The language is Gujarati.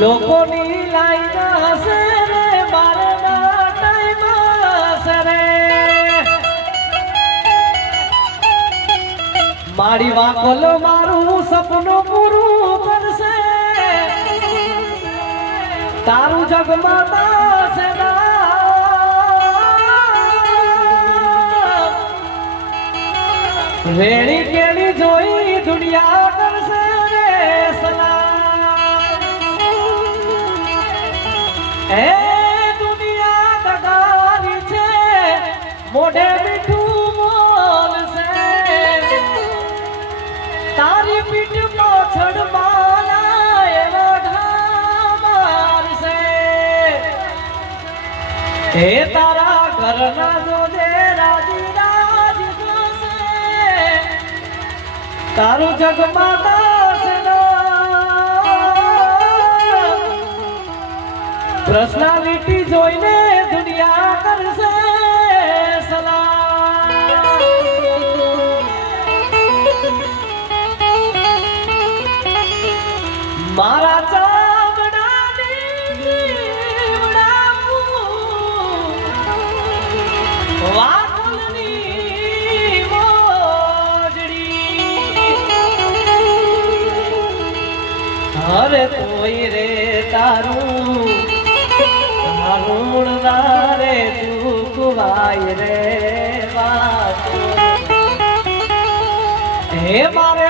લોકોની લાઈન હશે રે મારા ટાઈમ હશે રે મારી વાકોલ મારું સપનું પૂરું કરશે તારું જગમાં છે વેણી કેળી જોઈ દુનિયા કરશે રે સલામ એ દુનિયા દગારી છે મોઢે મીઠું બોલશે તારી પીઠ પાછળ માલા એવો ઢા મારશે એ તારા ઘરના જોજે રાજી તારું જગમાં પર્સનાલિટી જોઈને દુનિયા કરશે સલામ મારા ચામડાની અરે કોઈ રે તારું રે ચૂકવાય રે વાત હે મારે